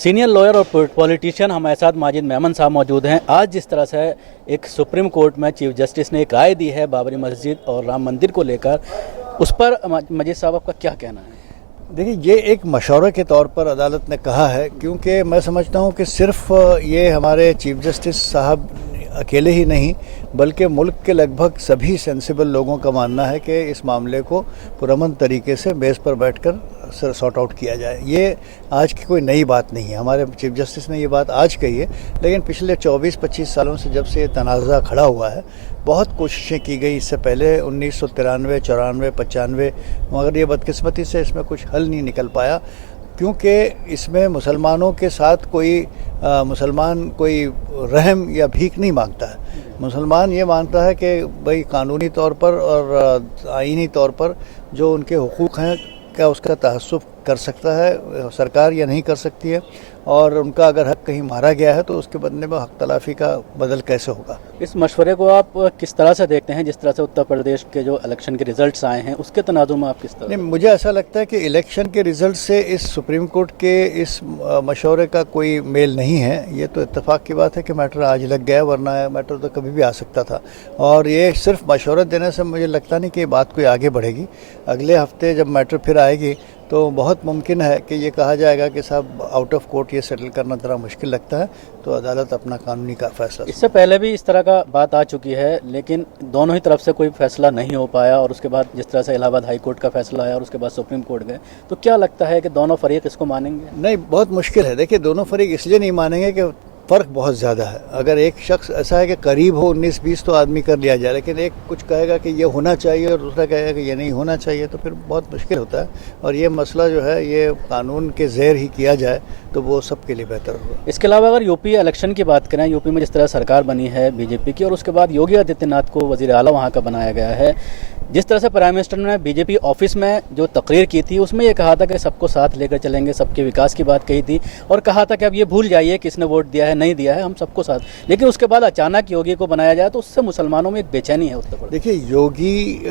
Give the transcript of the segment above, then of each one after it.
Senior lawyer और politician हमारे साथ माजिद मेमन साहब मौजूद हैं। आज जिस तरह से एक सुप्रीम कोर्ट में चीफ जस्टिस ने एक राय दी है बाबरी मस्जिद और राम मंदिर को लेकर, उस पर माजिद साहब आपका क्या कहना है? देखिए, ये एक मशवरे के तौर पर अदालत ने कहा है, क्योंकि मैं समझता हूँ कि सिर्फ ये हमारे चीफ जस्टिस साहब अकेले ही नहीं बल्कि मुल्क के लगभग सभी सेंसिबल लोगों का मानना है कि इस मामले को पुरअमन तरीके से मेज़ पर बैठकर सॉर्ट आउट किया जाए। ये आज की कोई नई बात नहीं है, हमारे चीफ जस्टिस ने ये बात आज कही है, लेकिन पिछले 24-25 सालों से जब से ये तनाज़ा खड़ा हुआ है बहुत कोशिशें की गई। इससे पहले 1993, 94, 95, मगर ये बदकिस्मती से इसमें कुछ हल नहीं निकल पाया, क्योंकि इसमें मुसलमानों के साथ कोई मुसलमान कोई रहम या भीख नहीं मांगता है। मुसलमान ये मानता है कि भाई कानूनी तौर पर और आईनी तौर पर जो उनके हुकूक हैं क्या उसका तहस्सुब कर सकता है सरकार या नहीं कर सकती है, और उनका अगर हक कहीं मारा गया है तो उसके बदले में हक तलाफ़ी का बदल कैसे होगा। इस मशवरे को आप किस तरह से देखते हैं? जिस तरह से उत्तर प्रदेश के जो इलेक्शन के रिजल्ट्स आए हैं उसके तनाजुर में आप किस तरह? नहीं, मुझे ऐसा लगता है कि इलेक्शन के रिजल्ट से इस सुप्रीम कोर्ट के इस मशवरे का कोई मेल नहीं है। ये तो इत्तेफाक की बात है कि मैटर आज लग गया, वरना मैटर तो कभी भी आ सकता था। और ये सिर्फ मशवरा देने से मुझे लगता नहीं कि बात कोई आगे बढ़ेगी। अगले हफ्ते जब मैटर फिर आएगी तो बहुत मुमकिन है कि ये कहा जाएगा कि साहब आउट ऑफ कोर्ट ये सेटल करना ज़रा मुश्किल लगता है, तो अदालत अपना कानूनी का फैसला। इससे पहले भी इस तरह का बात आ चुकी है, लेकिन दोनों ही तरफ से कोई फैसला नहीं हो पाया, और उसके बाद जिस तरह से इलाहाबाद हाई कोर्ट का फैसला आया और उसके बाद सुप्रीम कोर्ट गए, तो क्या लगता है कि दोनों फरीक इसको मानेंगे? नहीं, बहुत मुश्किल है। देखिए, दोनों फरीक इसलिए नहीं मानेंगे कि फ़र्क बहुत ज़्यादा है। अगर एक शख्स ऐसा है कि करीब हो 19-20 तो आदमी कर लिया जाए, लेकिन एक कुछ कहेगा कि ये होना चाहिए और दूसरा कहेगा कि ये नहीं होना चाहिए, तो फिर बहुत मुश्किल होता है। और ये मसला जो है ये कानून के ज़ेर ही किया जाए तो वो सबके लिए बेहतर होगा। इसके अलावा अगर यूपी इलेक्शन की बात करें, यूपी में जिस तरह सरकार बनी है बीजेपी की, और उसके बाद योगी आदित्यनाथ को वज़ीर आला वहाँ का बनाया गया है, जिस तरह से प्राइम मिनिस्टर ने बीजेपी ऑफिस में जो तकरीर की थी उसमें ये कहा था कि सबको साथ लेकर चलेंगे, सबके विकास की बात कही थी, और कहा था कि अब ये भूल जाइए किसने वोट दिया है नहीं दिया है, हम सबको साथ। लेकिन उसके बाद अचानक योगी को बनाया जाए तो उससे मुसलमानों में एक बेचैनी है उत्तर प्रदेश। देखिए, योगी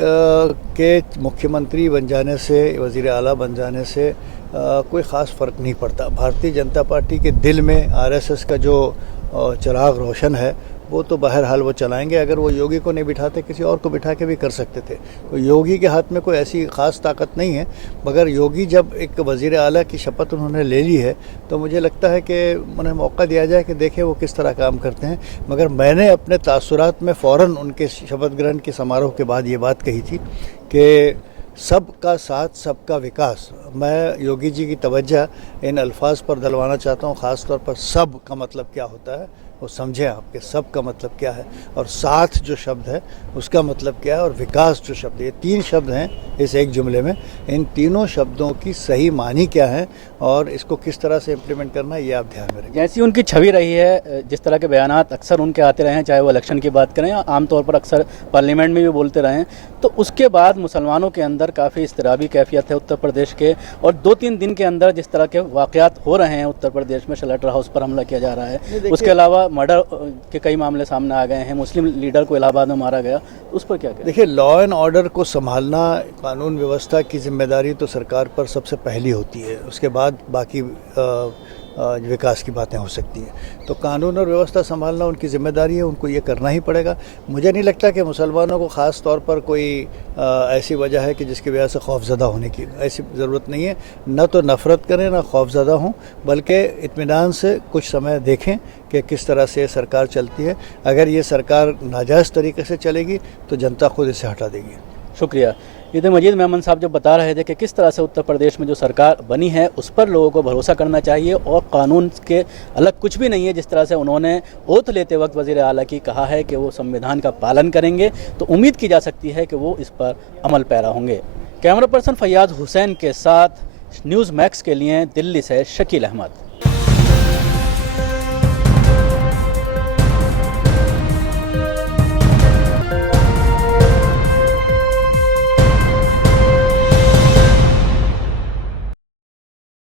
के मुख्यमंत्री बन जाने से, वज़ीर आला बन जाने से कोई ख़ास फ़र्क नहीं पड़ता। भारतीय जनता पार्टी के दिल में आरएसएस का जो चिराग रोशन है वो तो बहरहाल वो चलाएंगे। अगर वो योगी को नहीं बिठाते किसी और को बिठा के भी कर सकते थे। तो योगी के हाथ में कोई ऐसी ख़ास ताकत नहीं है, मगर योगी जब एक वज़ीर आला की शपथ उन्होंने ले ली है तो मुझे लगता है कि उन्हें मौका दिया जाए कि देखें वो किस तरह काम करते हैं। मगर मैंने अपने तासुरात में फ़ौरन उनके शपथ ग्रहण के समारोह के बाद ये बात कही थी कि सबका साथ सबका विकास। मैं योगी जी की तवज्जो इन अल्फाज पर दिलवाना चाहता हूँ, ख़ास तौर पर सब का मतलब क्या होता है वो समझें आपके सब का मतलब क्या है, और साथ जो शब्द है उसका मतलब क्या है, और विकास जो शब्द है, ये तीन शब्द हैं इस एक जुमले में। इन तीनों शब्दों की सही मानी क्या है और इसको किस तरह से इम्प्लीमेंट करना है ये आप ध्यान में रखें। जैसी उनकी छवि रही है, जिस तरह के बयानात अक्सर उनके आते रहे हैं, चाहे वो इलेक्शन की बात करें या आमतौर पर अक्सर पार्लियामेंट में भी बोलते रहे हैं, तो उसके बाद मुसलमानों के अंदर काफ़ी इज़्तिराबी कैफियत है उत्तर प्रदेश के। और 2-3 दिन के अंदर जिस तरह के वाक़यात हो रहे हैं उत्तर प्रदेश में, शेल्टर हाउस पर हमला किया जा रहा है, उसके अलावा मर्डर के कई मामले सामने आ गए हैं, मुस्लिम लीडर को इलाहाबाद में मारा गया, उस पर क्या कहें? देखिए, लॉ एंड ऑर्डर को संभालना, कानून व्यवस्था की जिम्मेदारी तो सरकार पर सबसे पहली होती है, उसके बाद बाकी विकास की बातें हो सकती हैं। तो कानून और व्यवस्था संभालना उनकी जिम्मेदारी है, उनको ये करना ही पड़ेगा। मुझे नहीं लगता कि मुसलमानों को ख़ास तौर पर कोई ऐसी वजह है कि जिसकी वजह से खौफज़दा होने की ऐसी ज़रूरत नहीं है। न तो नफ़रत करें न खौफज़दा हों, बल्कि इत्मीनान से कुछ समय देखें कि किस तरह से सरकार चलती है। अगर ये सरकार नाजायज़ तरीके से चलेगी तो जनता खुद इसे हटा देगी। शुक्रिया। ये तो माजिद मेमन साहब जो बता रहे थे कि किस तरह से उत्तर प्रदेश में जो सरकार बनी है उस पर लोगों को भरोसा करना चाहिए, और कानून के अलग कुछ भी नहीं है। जिस तरह से उन्होंने ओथ लेते वक्त वज़ीर आला की कहा है कि वो संविधान का पालन करेंगे, तो उम्मीद की जा सकती है कि वो इस पर अमल पैरा होंगे। कैमरा पर्सन फैयाज़ हुसैन के साथ न्यूज़ मैक्स के लिए दिल्ली से शकील अहमद।